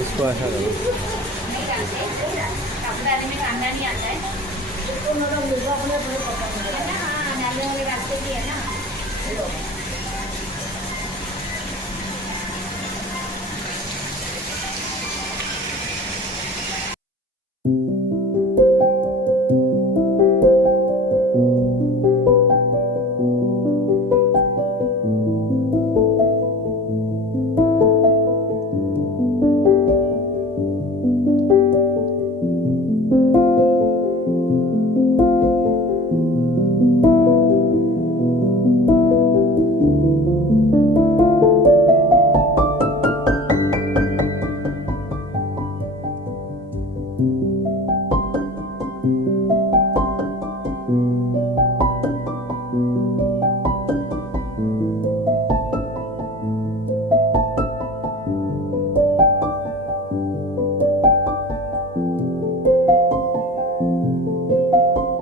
इसको ऐसा करो। कपड़ा में कांदा नहीं आता है तो मतलब मुर्गा अपने बड़े पकड़ में है ना। हाँ नाले वाले रास्ते की है ना।